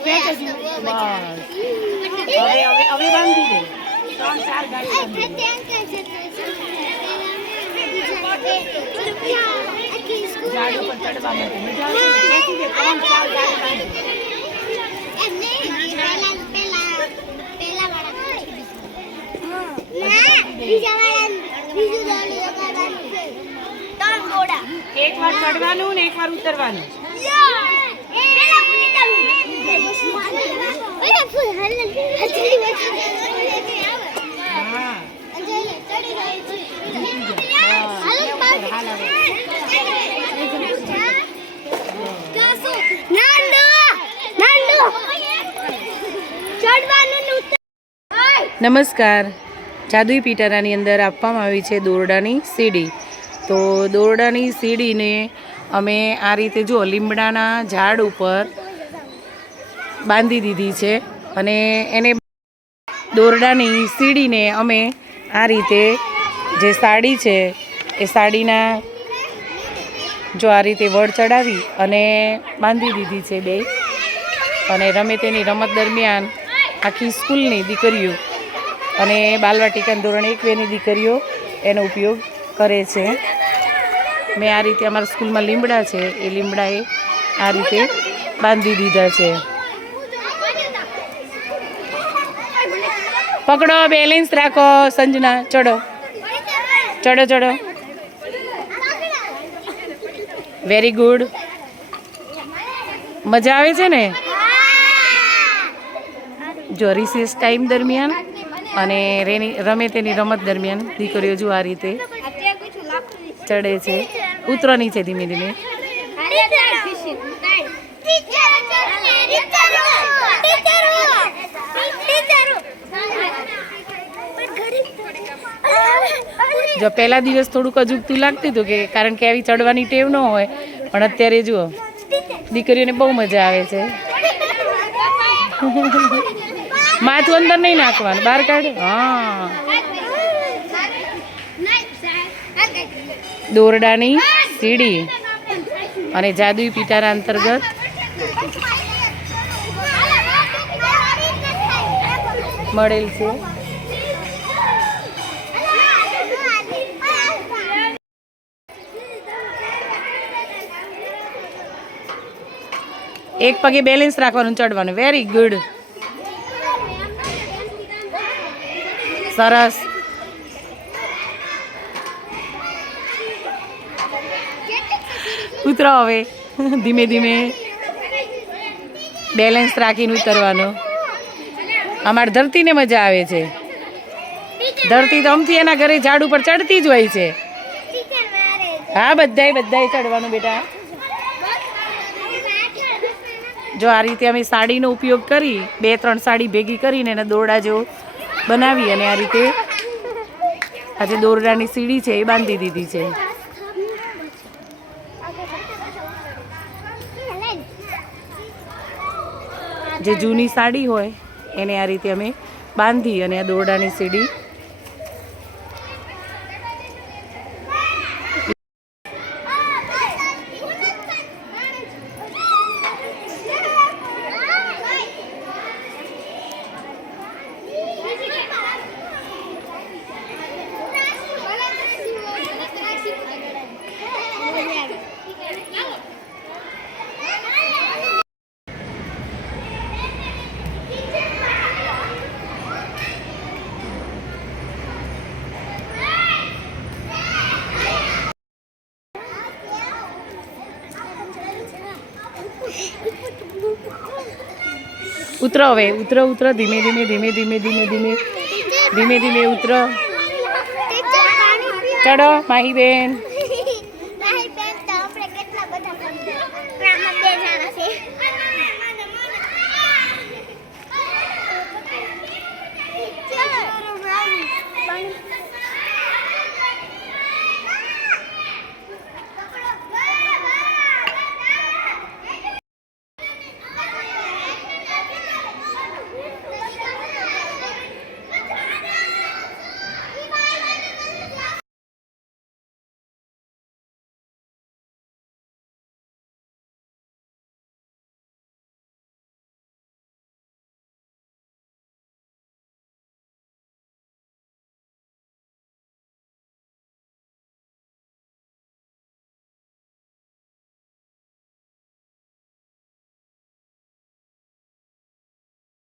હવે બાંધી દે 3-4 ગાડી ઝાડ ઉપર ચડવા માટે મજા આવે બેસી દે 3-4 ગાડી એક વાર ચડવાનું ને એક વાર ઉતરવાનું નમસ્કાર. જાદુઈ પિટારાની અંદર આપવામાં આવી છે દોરડાની સીડી. તો દોરડાની સીડીને અમે આ રીતે જો લીમડાના ઝાડ ઉપર બાંધી દીધી છે અને એને દોરડાની સીડીને અમે આ રીતે જે સાડી છે એ સાડીના જો આ રીતે વડ ચડાવી અને બાંધી દીધી છે બે. અને રમે તેની રમત દરમિયાન આખી સ્કૂલની દીકરીઓ અને બાલવાટિકા ધોરણ 1-2ની દીકરીઓ એનો ઉપયોગ કરે છે. મેં આ રીતે અમારા સ્કૂલમાં લીમડા છે એ લીમડાએ આ રીતે બાંધી દીધા છે. પકડો, બેલેન્સ રાખો. સંજના ચડો ચડો ચડો. Very good. મજા આવે છે ને? જો રિસેસ ટાઈમ દરમિયાન અને રમે તેની રમત દરમિયાન દીકરીઓ જો આ રીતે ચડે છે. ઉતરો નીચે ધીમે ધીમે. જો પહેલા દિવસ થોડુંક અજુગતું લાગતું હતું કે કારણ કે આવી ચડવાની ટેવ ન હોય, પણ અત્યારે જુઓ દીકરીઓને બહુ મજા આવે છે. માથું અંદર નહીં નાખવાનું, બહાર કાઢ. હા, દોરડાની સીડી અને જાદુઈ પિટારા અંતર્ગત મળેલ છે. એક પગે બેલેન્સ રાખવાનું, ચડવાનું. Very good. સરસ. ઉતરો હવે ધીમે ધીમે બેલેન્સ રાખીને ઉતરવાનું. અમારી ધરતીને મજા આવે છે. ધરતી તો અમથી એના ઘરે ઝાડ ઉપર ચડતી જ હોય છે. હા, બધાય ચડવાનું બેટા. જો આ રીતે અમે સાડીનો ઉપયોગ કરી 2-3 સાડી ભેગી કરીને એને દોરડા જેવો બનાવી અને આ રીતે આજે દોરડાની સીડી છે એ બાંધી દીધી છે. જે જૂની સાડી હોય એને આ રીતે અમે બાંધી અને આ દોરડાની સીડી ઉતરો હવે. ઉતરો ધીમે ધીમે ઉતરો. ચડો માહી બેન.